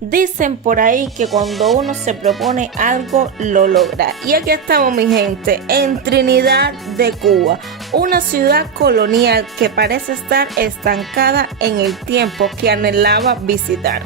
Dicen por ahí que cuando uno se propone algo, lo logra. Y aquí estamos, mi gente, en Trinidad de Cuba, una ciudad colonial que parece estar estancada en el tiempo que anhelaba visitar.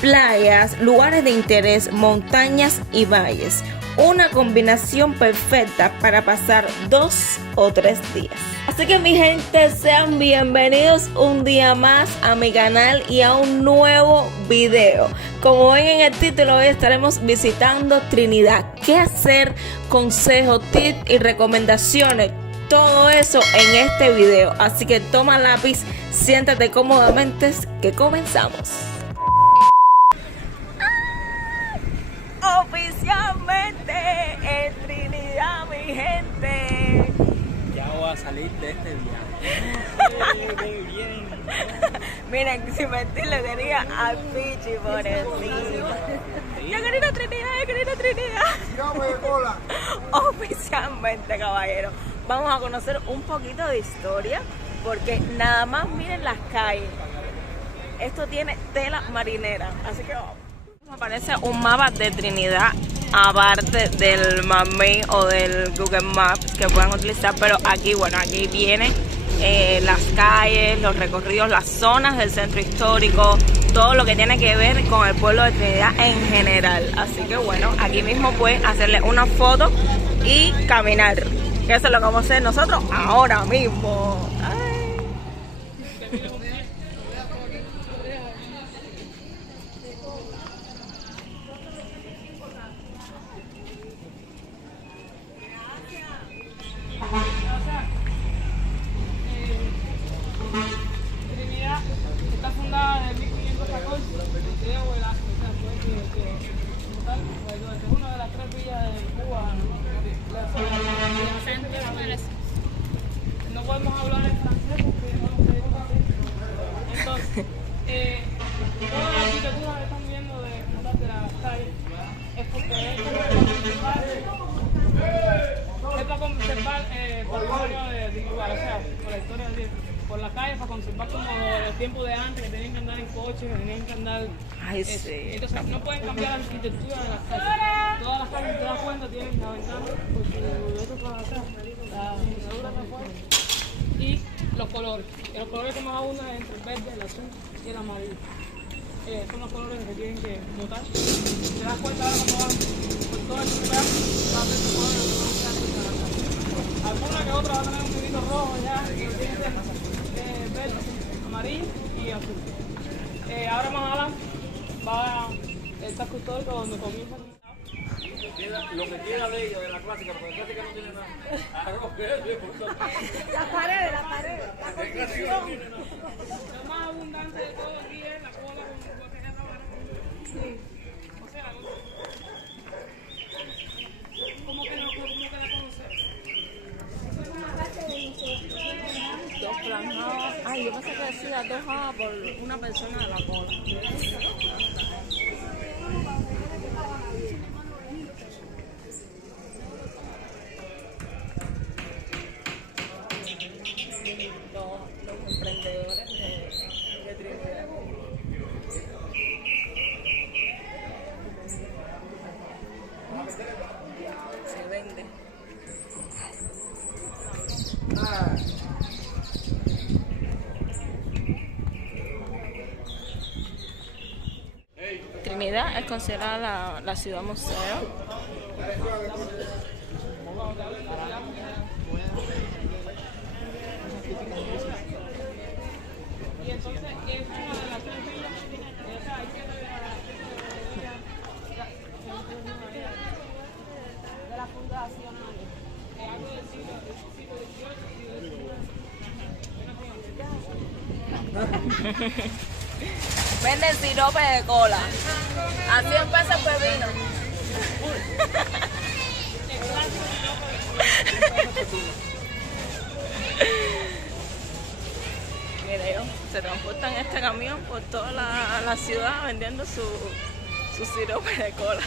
Playas, lugares de interés, montañas y valles. Una combinación perfecta para pasar 2 o 3 días. Así que mi gente, sean bienvenidos un día más a mi canal y a un nuevo video. Como ven en el título, hoy estaremos visitando Trinidad. ¿Qué hacer? Consejos, tips y recomendaciones. Todo eso en este video. Así que toma lápiz, siéntate cómodamente que comenzamos. Oficialmente en Trinidad, mi gente. Ya voy a salir de este viaje. ¡Qué bien! Miren, sin mentirle tenía al Pichi por encima. Yo quería ir a Trinidad, yo quería ir a Trinidad. Oficialmente, caballero, vamos a conocer un poquito de historia, porque nada más miren las calles. Esto tiene tela marinera, así que vamos. Aparece un mapa de Trinidad aparte del Mapme o del Google Maps que puedan utilizar, pero aquí, bueno, aquí vienen las calles, los recorridos, las zonas del centro histórico, todo lo que tiene que ver con el pueblo de Trinidad en general. Así que bueno, aquí mismo pueden hacerle una foto y caminar, que eso es lo que vamos a hacer nosotros ahora mismo. Ay. Trinidad está fundada en 1514 por Diego Velázquez, como tal, pues, es una de las 3 villas de Cuba. No podemos hablar en francés porque no lo sé francés. Entonces, toda la arquitectura que están viendo de las calles es porque es para conservar patrimonio de lugar, o sea, por la historia del tiempo. Por la calle, para conservar como el tiempo de antes, que tenían que andar en coche, que tenían que andar. Ay, sí. Entonces, no pueden cambiar la arquitectura de las calles. Todas las calles, si te das cuenta, tienen la ventana, porque esto para atrás, la cerradura para afuera. Y los colores. Y los colores que más abundan entre el verde, el azul y el amarillo. Son los colores que tienen que notar. Si te das cuenta ahora cuando van por todo el lugar, va a ver los colores que van a estar en la calle. Alguna que otra va a tener un poquito rojo ya, que tiene verde, amarillo y azul. Ahora más adelante va el casco histórico donde comienza. Lo que queda de ella, de la clásica, porque la clásica no tiene nada. Las paredes, la construcción. Lo más abundante de todo aquí es la cola con lo que ya estaba. Sí. O sea, ¿cómo que no? ¿Cómo que la conocer? Es una parte del museo. Dos franjadas. Ay, yo pensé que decía 2 por una persona de la cola. Los emprendedores de Trinidad. Se vende. Trinidad es considerada la ciudad museo. Y entonces es una de las 3 villas. O sea, hay que de la fundación. Es algo del siglo XVIII. Venden sirope de cola. A 100 pesos el pepino. Mira, se transportan este camión por toda la ciudad vendiendo su sirope de cola.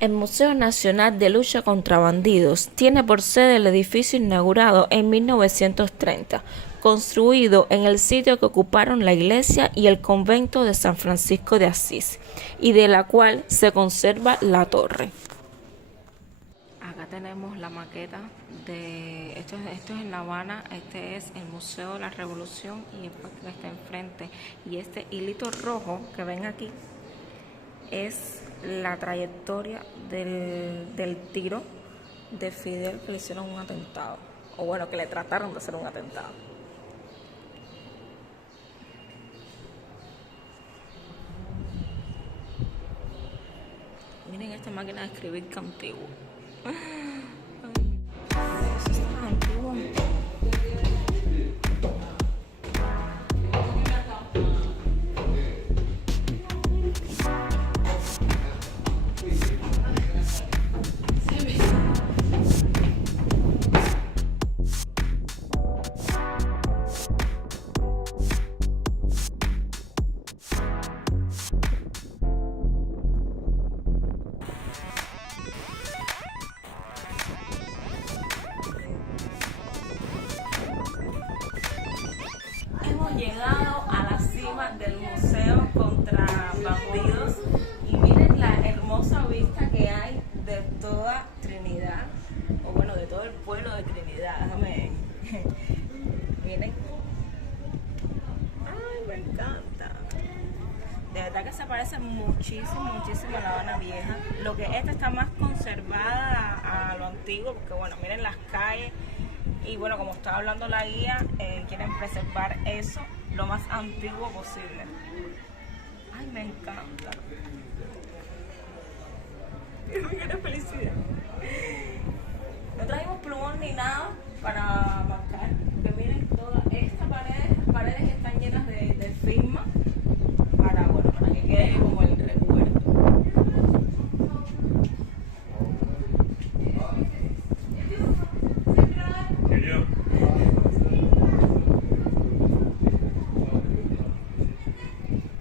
El Museo Nacional de Lucha contra Bandidos tiene por sede el edificio inaugurado en 1930, construido en el sitio que ocuparon la iglesia y el convento de San Francisco de Asís, y de la cual se conserva la torre. Acá tenemos la maqueta de esto es en La Habana. Este es el Museo de la Revolución y el parque que está enfrente, y este hilito rojo que ven aquí es la trayectoria del tiro de Fidel, que le hicieron un atentado, o bueno, que le trataron de hacer un atentado. Miren esta máquina de escribir que antiguo. Eso está antiguo. Llegado a la cima del Museo contra Bandidos, y miren la hermosa vista que hay de toda Trinidad, o bueno, de todo el pueblo de Trinidad. Déjame miren. Ay, me encanta. De verdad que se parece muchísimo a La Habana Vieja. Lo que esta está más conservada a lo antiguo, porque bueno, miren las calles. Y bueno, como estaba hablando la guía, quieren preservar eso lo más antiguo posible. Ay, me encanta. Qué felicidad. No trajimos plumón ni nada para marcar, porque miren, todas estas paredes están llenas de firmas para que quede como el recuerdo.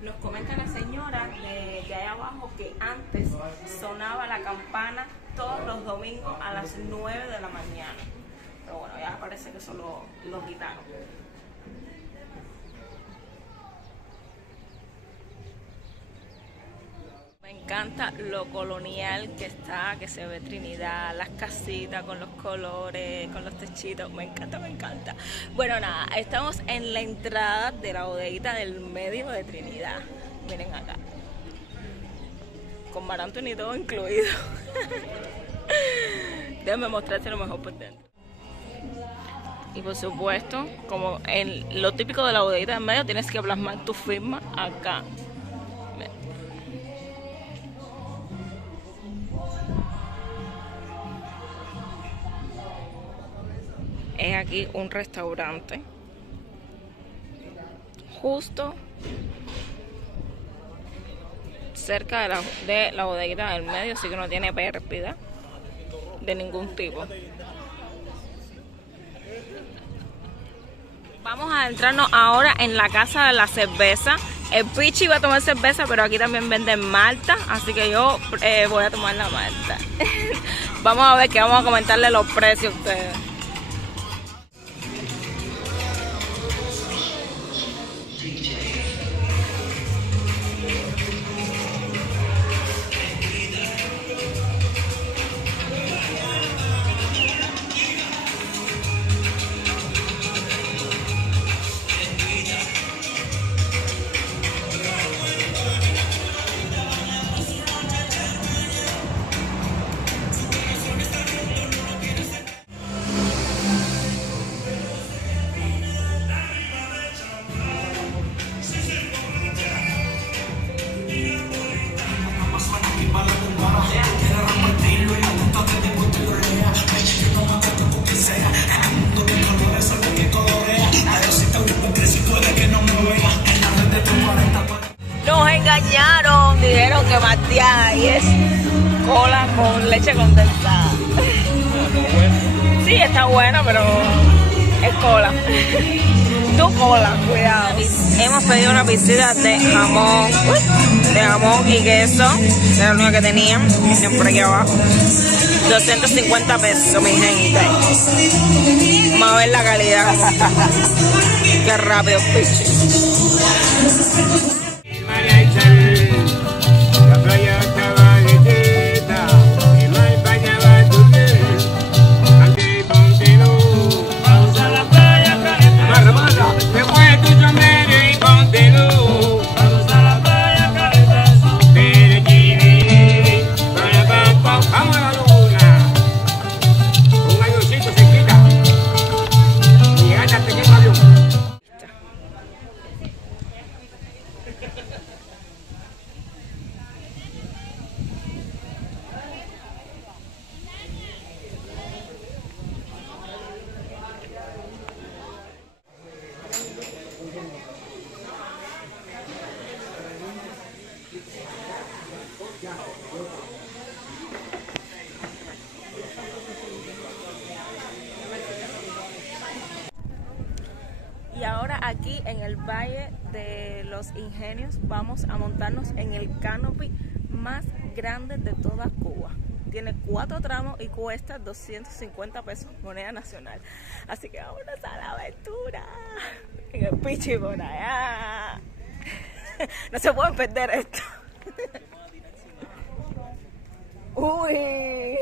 Nos comenta la señora de allá abajo que antes sonaba la campana todos los domingos a las 9 de la mañana. Pero bueno, ya parece que eso lo quitaron. Me encanta lo colonial que está, que se ve Trinidad, las casitas con los colores, con los techitos, me encanta. Bueno, nada, estamos en la entrada de la bodeguita del medio de Trinidad. Miren acá, con Mar Anthony y todo incluido. Déjenme mostrárselo mejor por dentro. Y por supuesto, como en lo típico de la bodeguita del medio, tienes que plasmar tu firma acá. Es aquí un restaurante justo cerca de la bodeguita del medio, así que no tiene pérdida de ningún tipo. Vamos a adentrarnos ahora en la casa de la cerveza. El Pichi va a tomar cerveza, pero aquí también venden malta, así que yo voy a tomar la malta. Vamos a ver, que vamos a comentarle los precios a ustedes. Nos engañaron, dijeron que Matías y es cola con leche condensada. Sí, está bueno, pero es cola. Tu cola, cuidado. Hemos pedido una piscina de jamón. de jamón y queso. Era la única que tenían. Miren por aquí abajo. 250 pesos, mi gente. Vamos a ver la calidad. Qué rápido, piche. La playa estaba quieta, el mar bañaba tu piel. Ande póntelo, vamos a la playa, caleta. Marra, te pones tu sombrero y póntelo. Vamos a la playa, caleta. Vamos a la luna. Un avioncito se quita. Y hasta pequeño avión. Y ahora aquí en el Valle de los Ingenios vamos a montarnos en el canopy más grande de toda Cuba. Tiene 4 tramos y cuesta 250 pesos, moneda nacional. Así que vámonos a la aventura. En el pichi por allá. No se pueden perder esto. Uy.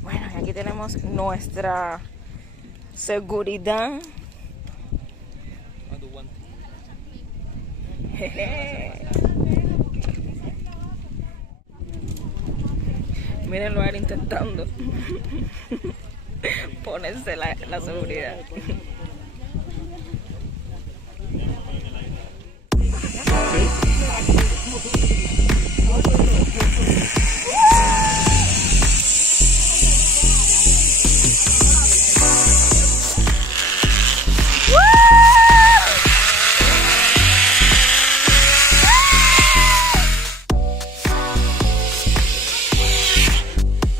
Bueno, y aquí tenemos nuestra seguridad. Mírenlo a él intentando ponerse la seguridad.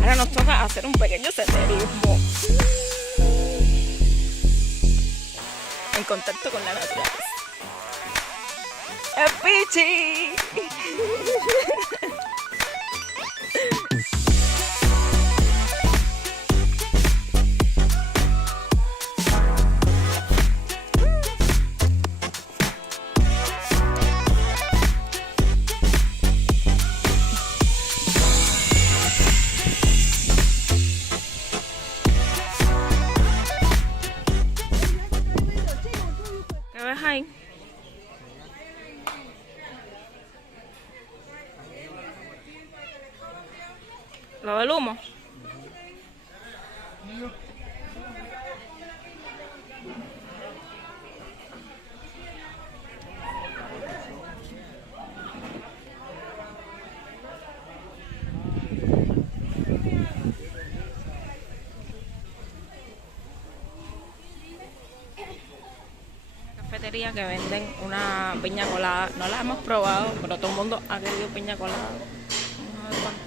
Ahora nos toca hacer un pequeño senderismo en contacto con la naturaleza. ¡Es pichi! ¿Qué ves ahí? ¿Lo del humo? Cafetería que venden una piña colada. No la hemos probado, pero todo el mundo ha querido piña colada.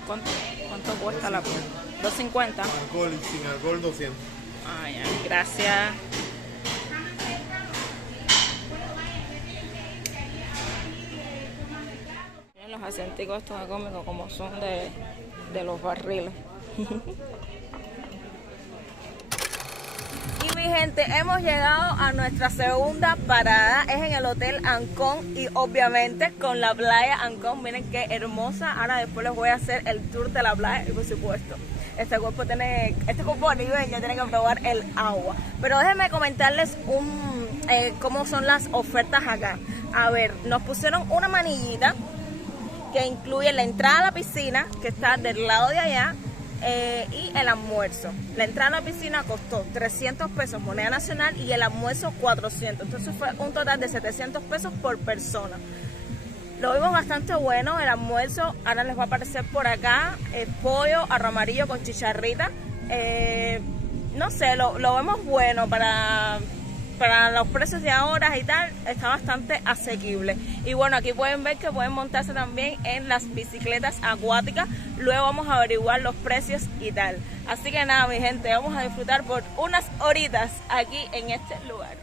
Vamos a ver cuánto cuesta la piña. $2.50. Alcohol, sin alcohol 200. Ah, ya, gracias. Miren los asienticos estos cómicos como son de los barriles. Y mi gente, hemos llegado a nuestra segunda parada, es en el Hotel Ancón y obviamente con la playa Ancón. Miren qué hermosa. Ahora después les voy a hacer el tour de la playa y por supuesto este cuerpo boliviano tiene que probar el agua. Pero déjenme comentarles cómo son las ofertas acá. A ver, nos pusieron una manillita que incluye la entrada a la piscina, que está del lado de allá, y el almuerzo. La entrada a la piscina costó 300 pesos moneda nacional y el almuerzo 400. Entonces fue un total de 700 pesos por persona. Lo vimos bastante bueno. El almuerzo, ahora les va a aparecer por acá, pollo, arroz amarillo con chicharrita. No sé, lo vemos bueno para para los precios de ahora y tal, está bastante asequible. Y bueno, aquí pueden ver que pueden montarse también en las bicicletas acuáticas. Luego vamos a averiguar los precios y tal. Así que nada, mi gente, vamos a disfrutar por unas horitas aquí en este lugar.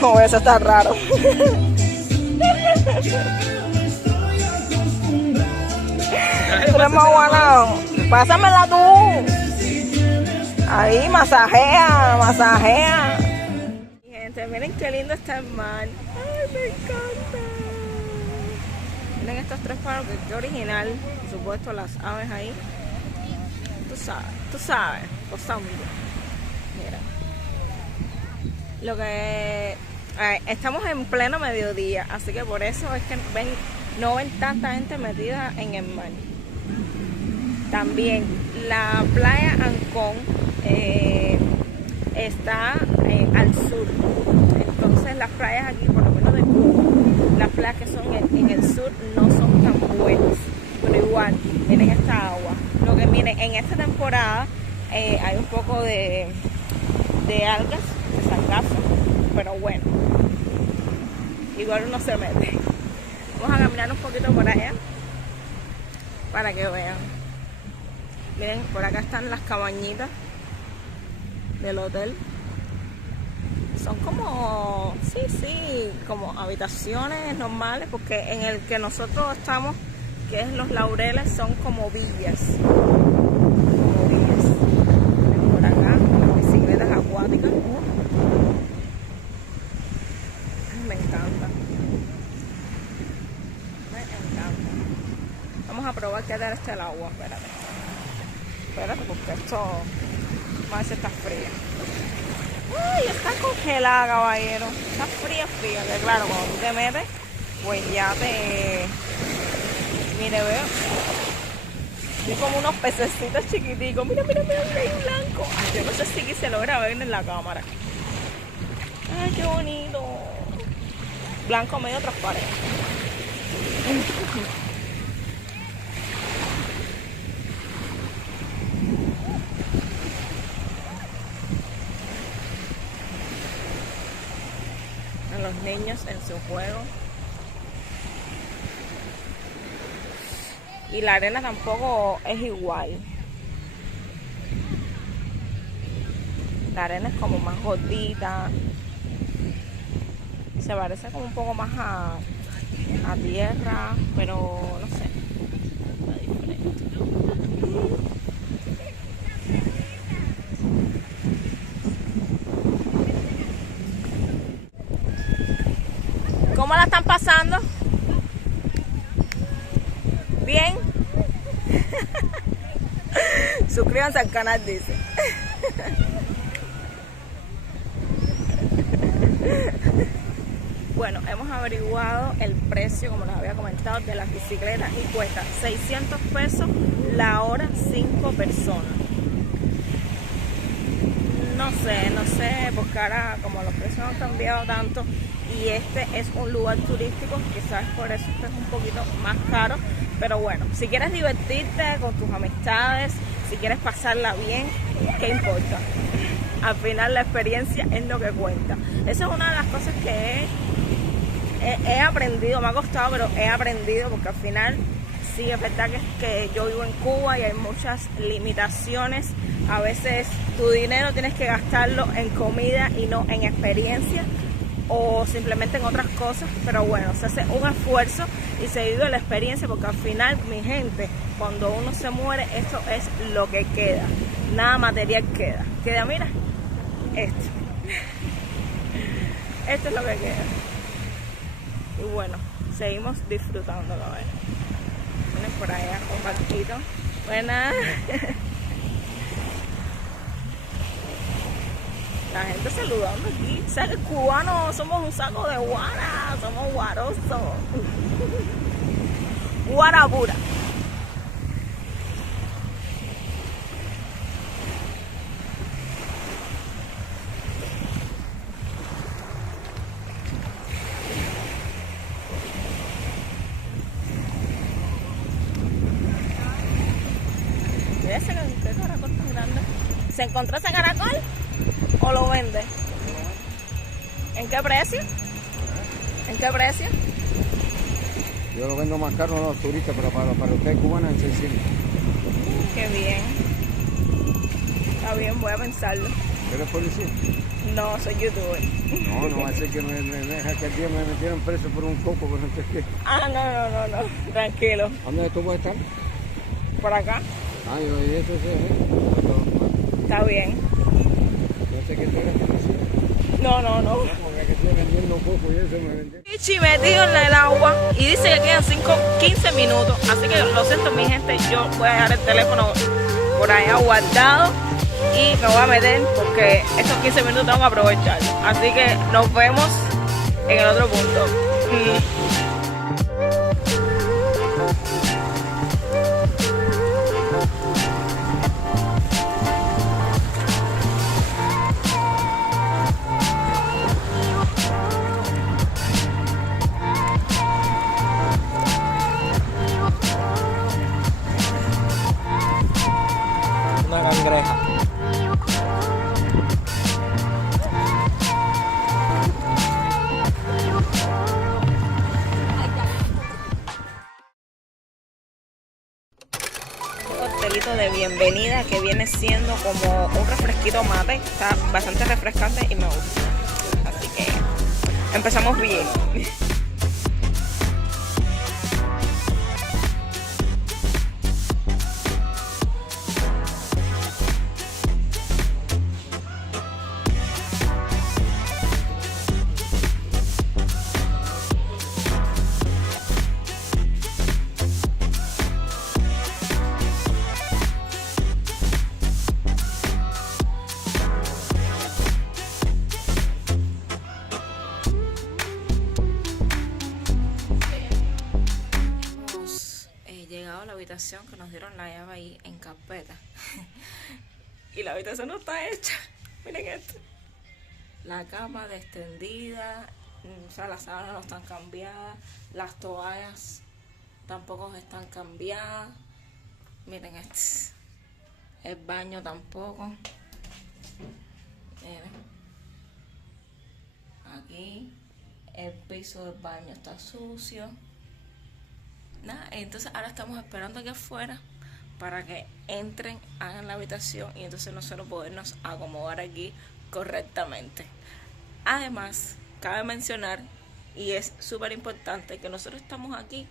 Oh, eso está raro. Tenemos guanao. Pásamela tú. Ahí, masajea, masajea. Gente, miren qué lindo está el mar. Ay, me encanta. Miren estos tres palos, que original. Por supuesto, las aves ahí. Tú sabes, gozando. Mira. Lo que estamos en pleno mediodía, así que por eso es que no ven tanta gente metida en el mar. También la playa Ancón está al sur, entonces las playas aquí, por lo menos de Cuba, las playas que son en el sur no son tan buenas, pero igual miren esta agua. Lo que miren, en esta temporada hay un poco de algas, de sargazo, pero bueno, igual uno se mete. Vamos a caminar un poquito por allá para que vean. Miren, por acá están las cabañitas del hotel. Son como, sí, como habitaciones normales, porque en el que nosotros estamos, que es Los Laureles, son como villas. Por acá, las bicicletas acuáticas. Me encanta. Vamos a probar qué tal está el agua. Espérate, porque esto a ver si está fría. Uy, está congelada, caballero. Está fría, que claro, cuando tú te metes, pues ya te... Mire, veo. Hay como unos pececitos chiquiticos. Mira, hay un blanco. Ay, yo no sé si aquí se logra ver en la cámara. Ay, qué bonito. Blanco medio transparente. Los niños en su juego. Y la arena tampoco es igual. La arena es como más gordita. Se parece como un poco más a tierra, pero no sé. Está diferente. ¿Cómo la están pasando? ¿Bien? Suscríbanse al canal, dice. Bueno, hemos averiguado el precio, como les había comentado, de las bicicletas y cuesta 600 pesos la hora, 5 personas. No sé, porque ahora como los precios han cambiado tanto y este es un lugar turístico, quizás por eso es un poquito más caro, pero bueno, si quieres divertirte con tus amistades, si quieres pasarla bien, ¿qué importa? Al final la experiencia es lo que cuenta. Esa es una de las cosas que he aprendido, me ha costado, pero he aprendido, porque al final sí, es verdad que yo vivo en Cuba y hay muchas limitaciones. A veces tu dinero tienes que gastarlo en comida y no en experiencia o simplemente en otras cosas, pero bueno, se hace un esfuerzo y se vive la experiencia, porque al final, mi gente, cuando uno se muere, esto es lo que queda, nada material queda, mira, esto es lo que queda. Y bueno, seguimos disfrutando, cabrón. Miren por allá un barquito. Buenas. La gente saludando aquí. O sea, que cubanos somos un saco de guara, somos guarosos. Guara pura. Mira ese caracol tan grande. ¿Se encontró ese caracol o lo vende? ¿En qué precio? ¿En qué precio? Yo lo vendo más caro a los turistas, pero para ustedes cubanos en 600. Qué bien. Está bien, voy a pensarlo. ¿Eres policía? No, soy youtuber. No va a ser que me deja que el día me metieron preso por un coco, pero no sé qué. Ah, no. Tranquilo. ¿Dónde tú puedes estar? Por acá. Ah, y eso sí, Está bien. no sé qué tú eres policía. No. Porque que estoy vendiendo coco y eso me vendió. Pichi metido en el agua y dice que quedan 15 minutos. Así que lo siento, mi gente, yo voy a dejar el teléfono por allá guardado y me voy a meter porque estos 15 minutos tengo que aprovechar. Así que nos vemos en el otro punto. Una cangreja. Un coctelito de bienvenida que viene siendo como un refresquito mate. Está bastante refrescante y me gusta. Así que empezamos bien. Llegado a la habitación, que nos dieron la llave ahí en carpeta. Y la habitación no está hecha. Miren esto. La cama extendida, o sea, las sábanas no están cambiadas, las toallas tampoco están cambiadas. Miren esto. El baño tampoco. Miren. Aquí el piso del baño está sucio. Nada, entonces ahora estamos esperando aquí afuera para que entren, hagan la habitación y entonces nosotros podernos acomodar aquí correctamente. Además, cabe mencionar, y es súper importante, que nosotros estamos aquí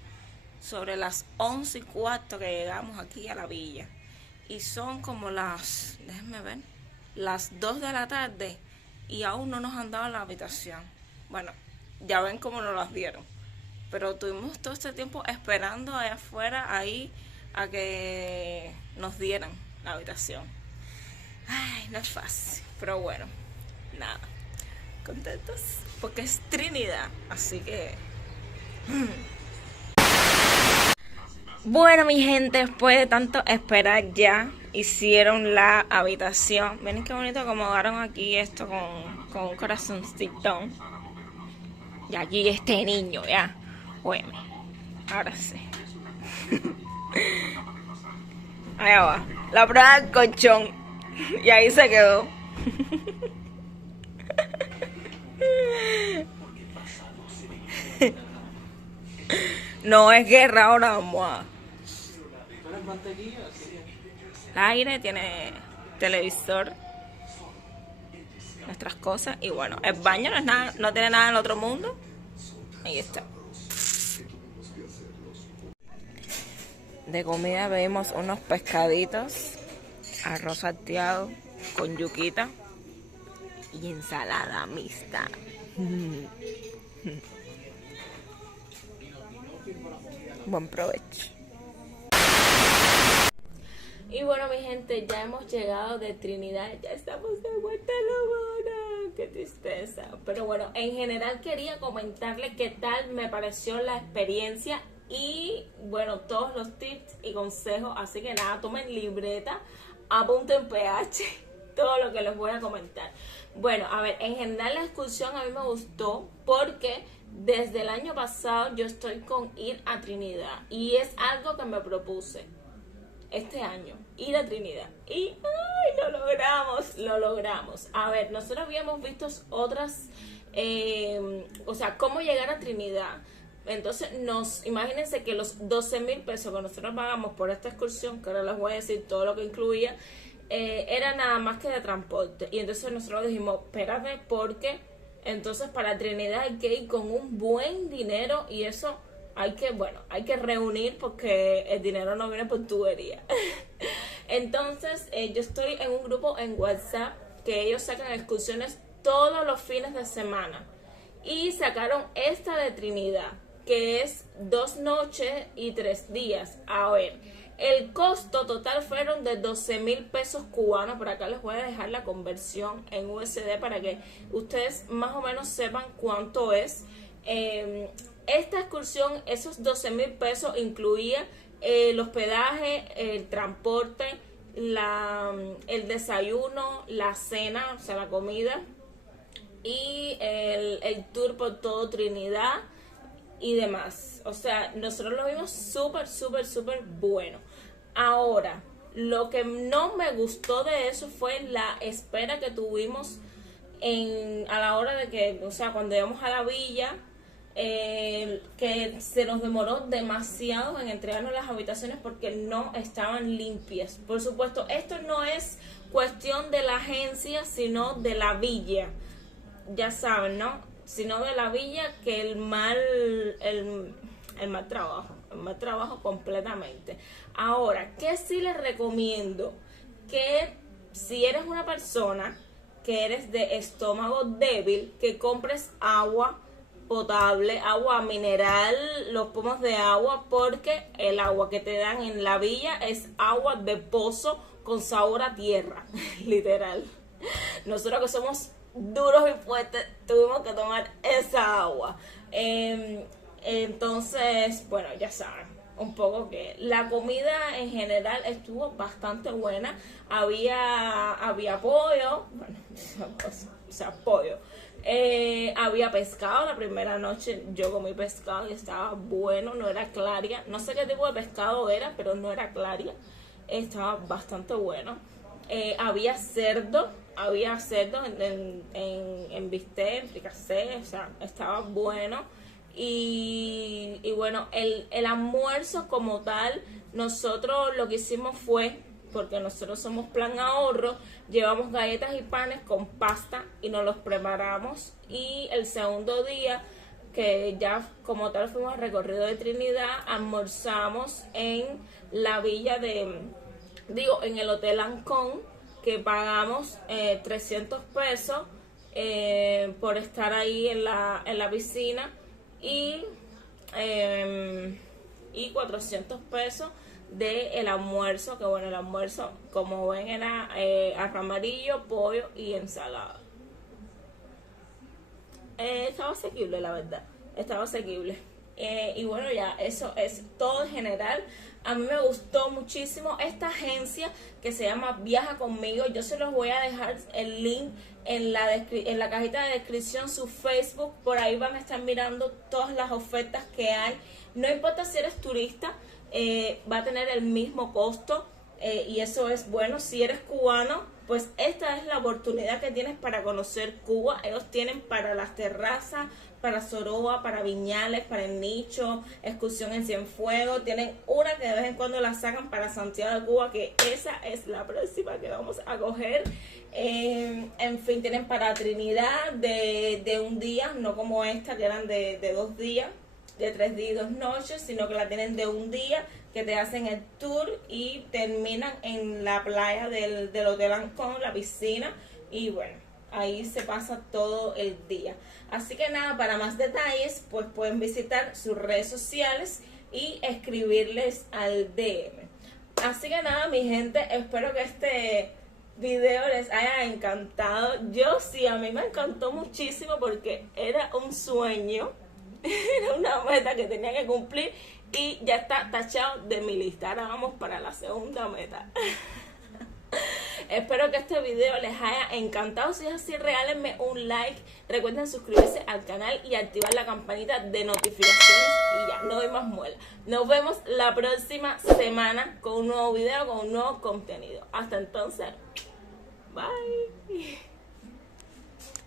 sobre las 11:15 que llegamos aquí a la villa. Y son como las, déjenme ver, las 2 de la tarde y aún no nos han dado la habitación. Bueno, ya ven cómo nos las dieron. Pero tuvimos todo este tiempo esperando allá afuera, ahí, a que nos dieran la habitación. Ay, no es fácil, pero bueno, nada, contentos, porque es Trinidad, así que... Bueno, mi gente, después de tanto esperar ya, hicieron la habitación. Miren qué bonito acomodaron aquí esto con un corazoncito. Y aquí este niño, ya. Bueno, ahora sí. Allá va. La prueba del colchón. Y ahí se quedó. No es guerra, ahora vamos a mantequilla, así que... El aire, tiene televisor, nuestras cosas. Y bueno, el baño no es nada, no tiene nada en el otro mundo. Ahí está. De comida vemos unos pescaditos, arroz salteado con yuquita y ensalada mixta. Buen provecho. Y bueno, mi gente, ya hemos llegado de Trinidad, ya estamos de vuelta a La Habana. Qué tristeza. Pero bueno, en general quería comentarles qué tal me pareció la experiencia y bueno, todos los tips y consejos. Así que nada, tomen libreta, apunten PH, todo lo que les voy a comentar. Bueno, a ver, en general la excursión a mí me gustó porque desde el año pasado yo estoy con ir a Trinidad y es algo que me propuse este año, ir a Trinidad, y ¡ay! Lo logramos. A ver, nosotros habíamos visto otras, o sea, cómo llegar a Trinidad. Entonces, imagínense que los 12.000 pesos que nosotros pagamos por esta excursión, que ahora les voy a decir todo lo que incluía, era nada más que de transporte. Y entonces nosotros dijimos, espérate, porque entonces para Trinidad hay que ir con un buen dinero y eso hay que reunir porque el dinero no viene por tubería. Entonces, yo estoy en un grupo en WhatsApp que ellos sacan excursiones todos los fines de semana. Y sacaron esta de Trinidad, que es 2 noches y 3 días. A ver, el costo total fueron de 12.000 pesos cubanos. Por acá les voy a dejar la conversión en USD para que ustedes más o menos sepan cuánto es. Esta excursión, esos 12.000 pesos incluía el hospedaje, el transporte, el desayuno, la cena, o sea, la comida, y el tour por todo Trinidad y demás. O sea, nosotros lo vimos súper bueno. Ahora, lo que no me gustó de eso fue la espera que tuvimos a la hora de que, o sea, cuando íbamos a la villa, que se nos demoró demasiado en entregarnos las habitaciones porque no estaban limpias. Por supuesto, esto no es cuestión de la agencia, sino de la villa. Ya saben, ¿no? Sino de la villa, que el mal trabajo completamente. Ahora, ¿qué sí les recomiendo? Que si eres una persona que eres de estómago débil, que compres agua potable, agua mineral, los pomos de agua, porque el agua que te dan en la villa es agua de pozo con sabor a tierra, literal. Nosotros que somos duros y fuertes tuvimos que tomar esa agua. Entonces, bueno, ya saben un poco que la comida en general estuvo bastante buena. Había pollo, bueno, o sea, pollo. Había pescado. La primera noche yo comí pescado y estaba bueno, no era claria, no sé qué tipo de pescado era, pero no era claria, estaba bastante bueno. Había cerdo en bistec, en fricasé, o sea, estaba bueno. Y bueno, el almuerzo como tal, nosotros lo que hicimos fue, porque nosotros somos plan ahorro, llevamos galletas y panes con pasta y nos los preparamos. Y el segundo día, que ya como tal fuimos al recorrido de Trinidad, almorzamos en la villa en el Hotel Ancón, que pagamos 300 pesos por estar ahí en la piscina, y 400 pesos del almuerzo, que bueno, el almuerzo, como ven, era arroz amarillo, pollo y ensalada. Estaba asequible, la verdad, estaba asequible. Y bueno, ya eso es todo en general. A mí me gustó muchísimo esta agencia que se llama Viaja Conmigo. Yo se los voy a dejar el link en la cajita de descripción, su Facebook. Por ahí van a estar mirando todas las ofertas que hay. No importa si eres turista, va a tener el mismo costo, y eso es bueno. Si eres cubano, pues esta es la oportunidad que tienes para conocer Cuba. Ellos tienen para las terrazas, para Soroa, para Viñales, para El Nicho, excursión en Cienfuegos. Tienen una que de vez en cuando la sacan para Santiago de Cuba, que esa es la próxima que vamos a coger. En fin, tienen para Trinidad de un día, no como esta que eran de 2 días, de 3 días y 2 noches, sino que la tienen de un día, que te hacen el tour y terminan en la playa del Hotel Ancón, la piscina, y bueno, ahí se pasa todo el día. Así que nada, para más detalles, pues pueden visitar sus redes sociales y escribirles al DM. Así que nada, mi gente, espero que este video les haya encantado. Yo sí, a mí me encantó muchísimo porque era un sueño, era una meta que tenía que cumplir y ya está tachado de mi lista. Ahora vamos para la segunda meta. Espero que este video les haya encantado. Si es así, regálenme un like. Recuerden suscribirse al canal y activar la campanita de notificaciones. Y ya, no doy más muela. Nos vemos la próxima semana con un nuevo video, con un nuevo contenido. Hasta entonces, bye.